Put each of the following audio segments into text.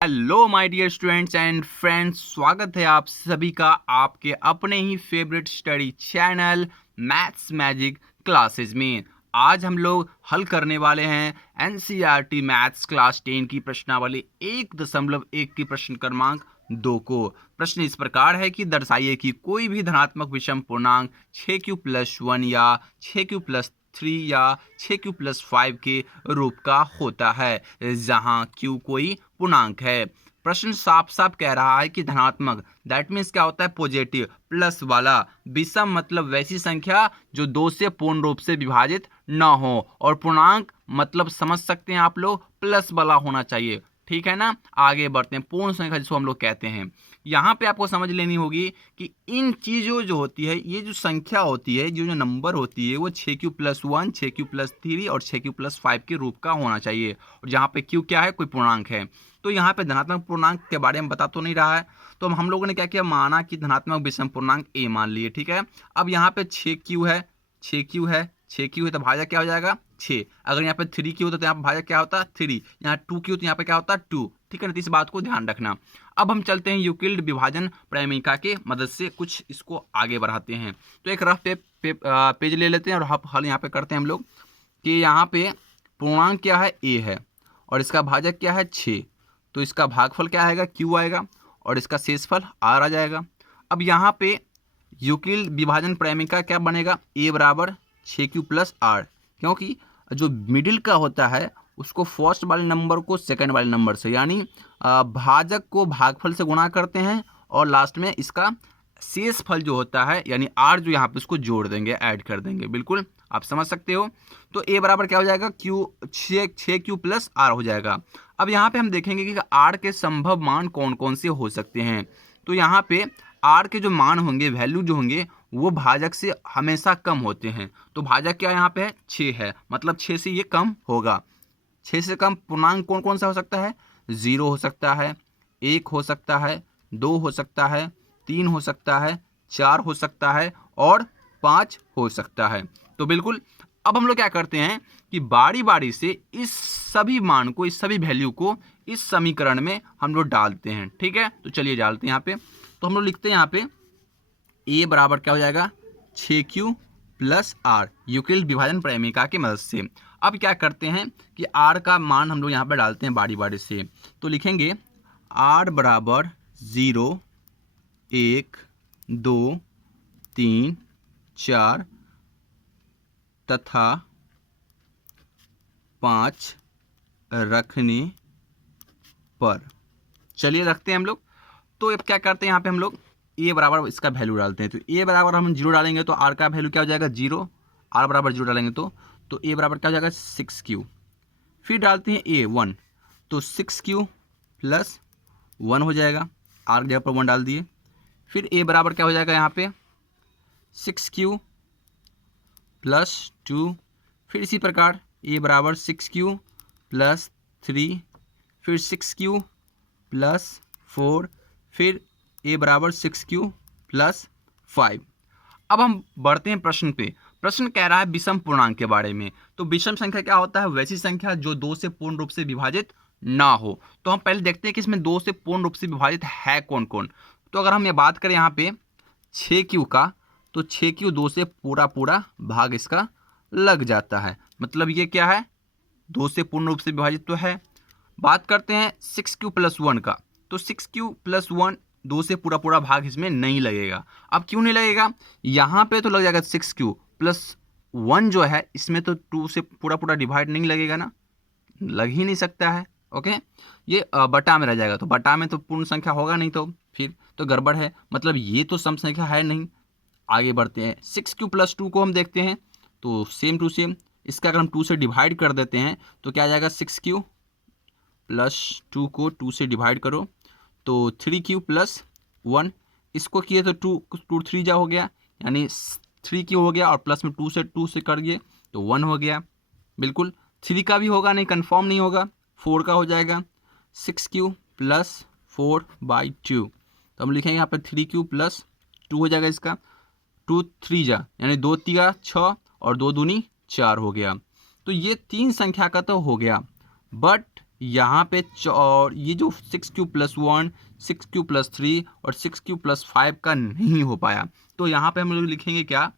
Hello my dear students and friends, स्वागत है आप सभी का आपके अपने ही favourite study channel maths magic classes में। आज हम लोग हल करने वाले हैं एनसीईआरटी मैथ्स क्लास 10 की प्रश्नावली 1.1 की प्रश्न क्रमांक 2 को। प्रश्न इस प्रकार है कि दर्शाइए कि कोई भी धनात्मक विषम पूर्णांक 6q+1 या 6q+3 या 6q+5 के रूप का होता है, जहां q कोई पूर्णांक है। प्रश्न साफ साफ कह रहा है कि धनात्मक दैट मीन्स क्या होता है, पॉजिटिव प्लस वाला विषम मतलब वैसी संख्या जो 2 से पूर्ण रूप से विभाजित न हो, और पूर्णांक मतलब समझ सकते हैं आप लोग प्लस वाला होना चाहिए। ठीक है ना। आगे बढ़ते हैं, पूर्ण संख्या जिसको हम लोग कहते हैं। यहाँ पे आपको समझ लेनी होगी कि इन चीज़ों जो होती है, ये जो संख्या होती है, जो नंबर होती है, वो 6q+1 6q+3 और 6q+5 के रूप का होना चाहिए। और जहाँ पे q क्या है, कोई पूर्णांक है। तो यहाँ पे धनात्मक पूर्णांक के बारे में बता तो नहीं रहा है, तो हम लोगों ने क्या किया, माना कि धनात्मक विषम पूर्णांक a मान लिए। ठीक है। अब यहाँ पे 6q है, 6q है, 6q है, तो भाजक क्या हो जाएगा 6। अगर यहाँ पे 3q होता तो यहाँ पे भाजक क्या होता 3। यहाँ 2q तो यहाँ पे क्या होता 2। ठीक है ना। तो इस बात को ध्यान रखना। अब हम चलते हैं यूक्लिड विभाजन प्रमेयिका के मदद से कुछ इसको आगे बढ़ाते हैं। तो एक रफ पेज ले लेते हैं और हल यहाँ पे करते हैं हम लोग कि यहाँ पे पूर्णांक क्या है a है और इसका भाजक क्या है 6, तो इसका भागफल क्या आएगा q आएगा और इसका शेषफल r आ जाएगा। अब यहाँ पे यूक्लिड विभाजन प्रमेयिका क्या बनेगा, a बराबर 6q+r, क्योंकि जो मिडिल का होता है उसको फर्स्ट वाले नंबर को सेकंड वाले नंबर से, यानी भाजक को भागफल से गुणा करते हैं और लास्ट में इसका शेष फल जो होता है यानी r जो यहाँ पे उसको जोड़ देंगे, ऐड कर देंगे। बिल्कुल आप समझ सकते हो। तो a बराबर क्या हो जाएगा q 6q+r हो जाएगा। अब यहाँ पे हम देखेंगे कि r के संभव मान कौन कौन से हो सकते हैं। तो यहाँ पे r के जो मान होंगे, वैल्यू जो होंगे, वो भाजक से हमेशा कम होते हैं। तो भाजक क्या यहाँ पे है 6 है, मतलब 6 से ये कम होगा। 6 से कम पूर्णांक कौन कौन सा हो सकता है, 0 हो सकता है, 1 हो सकता है, 2 हो सकता है, 3 हो सकता है, 4 हो सकता है और 5 हो सकता है। तो बिल्कुल अब हम लोग क्या करते हैं कि बारी बारी से इस सभी मान को, इस सभी वैल्यू को इस समीकरण में हम लोग डालते हैं। ठीक है। तो चलिए डालते हैं यहाँ पे। तो हम लोग लिखते हैं यहाँ पे a बराबर क्या हो जाएगा 6q+r, यूक्लिड विभाजन प्रमेयिका की मदद से। अब क्या करते हैं कि r का मान हम लोग यहाँ पे डालते हैं बारी बारी से। तो लिखेंगे r बराबर 0 1 2 3 4 तथा 5 रखने पर। चलिए रखते हैं हम लोग। तो अब क्या करते हैं यहाँ पे हम लोग a बराबर इसका वैल्यू डालते हैं। तो a बराबर हम 0 डालेंगे तो r का वैल्यू क्या हो जाएगा 0। r बराबर 0 डालेंगे तो a बराबर क्या हो जाएगा 6q। फिर डालते हैं a 1, तो 6q+1 हो जाएगा, r की जगह पर 1 डाल दिए। फिर a बराबर क्या हो जाएगा यहाँ पे 6q+2। फिर इसी प्रकार a बराबर 6q+3, फिर 6q+4, फिर a बराबर 6q+5। अब हम बढ़ते हैं प्रश्न पे। प्रश्न कह रहा है विषम पूर्णांक के बारे में। तो विषम संख्या क्या होता है, वैसी संख्या जो 2 से पूर्ण रूप से विभाजित ना हो। तो हम पहले देखते हैं कि इसमें 2 से पूर्ण रूप से विभाजित है कौन कौन। तो अगर हम ये बात करें यहाँ पे 6q का, तो 6q 2 से पूरा पूरा भाग इसका लग जाता है, मतलब ये क्या है 2 से पूर्ण रूप से विभाजित तो है। बात करते हैं 6q+1 का, तो 6q+1 2 से पूरा पूरा भाग इसमें नहीं लगेगा। अब क्यों नहीं लगेगा, यहाँ पे तो लग जाएगा 6q+1 जो है इसमें तो 2 से पूरा पूरा डिवाइड नहीं लगेगा ना, लग ही नहीं सकता है। ओके, ये बटा में रह जाएगा, तो बटा में तो पूर्ण संख्या होगा नहीं, तो फिर तो गड़बड़ है, मतलब ये तो सम संख्या है नहीं। आगे बढ़ते हैं 6q+2 को हम देखते हैं। तो सेम टू सेम इसका अगर हम 2 से डिवाइड कर देते हैं तो क्या आ जाएगा 6q+2 को 2 से डिवाइड करो तो 3q+1, इसको किए तो 2 3 जा हो गया, यानी 3q हो गया और प्लस में 2 से कर गए तो 1 हो गया। बिल्कुल 3 का भी होगा नहीं, कंफर्म नहीं होगा, 4 का हो जाएगा 6q+4/2। तो हम लिखेंगे यहाँ पर 3q+2 हो जाएगा, इसका 2 3 जा यानी 2 3 6 और 2 दूनी 4 हो गया। तो ये 3 संख्या का तो हो गया, बट यहाँ पे और ये जो 6q+1, 6q+3 और 6q+5 का नहीं हो पाया, तो यहाँ पे हम लोग लिखेंगे क्या,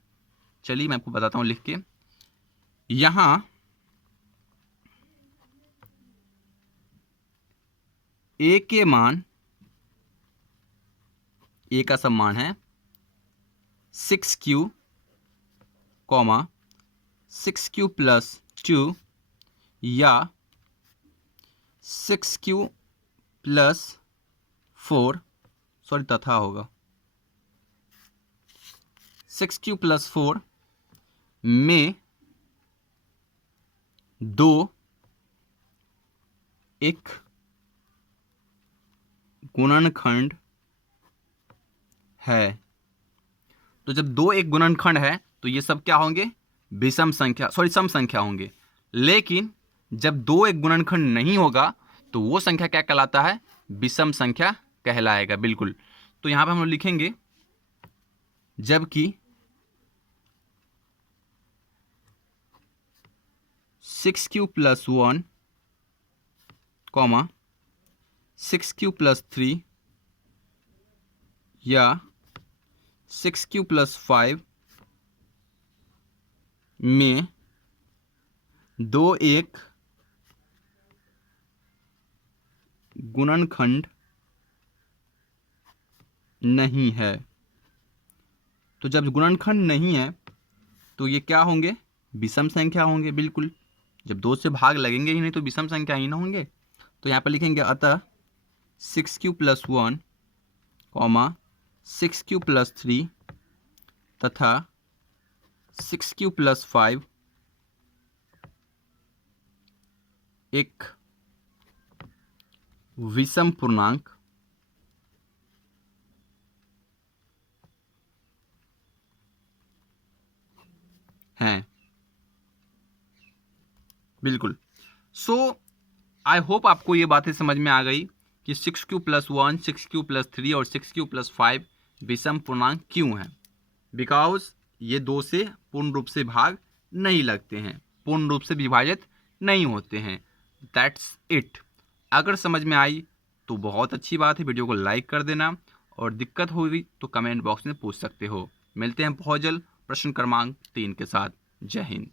चलिए मैं आपको बताता हूँ लिख के। यहाँ ए के मान, ए का सब मान है 6q, 6q+2 या 6q+4, सॉरी तथा होगा, 6q+4 में दो एक गुणनखंड है। तो जब दो एक गुणनखंड है तो ये सब क्या होंगे, विषम संख्या, सॉरी सम संख्या होंगे। लेकिन जब दो एक गुणनखंड नहीं होगा तो वो संख्या क्या कहलाता है, विषम संख्या कहलाएगा। बिल्कुल, तो यहां पे हम लोग लिखेंगे जबकि 6q+1, 6q+3 या 6q+5 में दो एक गुणनखंड नहीं है। तो जब गुणनखंड नहीं है तो ये क्या होंगे, विषम संख्या होंगे। बिल्कुल, जब दो से भाग लगेंगे ही नहीं तो विषम संख्या ही ना होंगे। तो यहाँ पर लिखेंगे अतः 6q+1, 6q+3 तथा 6q+5 एक विषम पूर्णांक हैं। बिल्कुल, सो आई होप आपको ये बातें समझ में आ गई कि 6q+1, 6q+3 और 6q+5 विषम पूर्णांक क्यों हैं। बिकॉज ये दो से पूर्ण रूप से भाग नहीं लगते हैं, पूर्ण रूप से विभाजित नहीं होते हैं। That's it. अगर समझ में आई तो बहुत अच्छी बात है, वीडियो को लाइक कर देना और दिक्कत होगी तो कमेंट बॉक्स में पूछ सकते हो। मिलते हैं बहुत जल्द प्रश्न क्रमांक 3 के साथ। जय हिंद।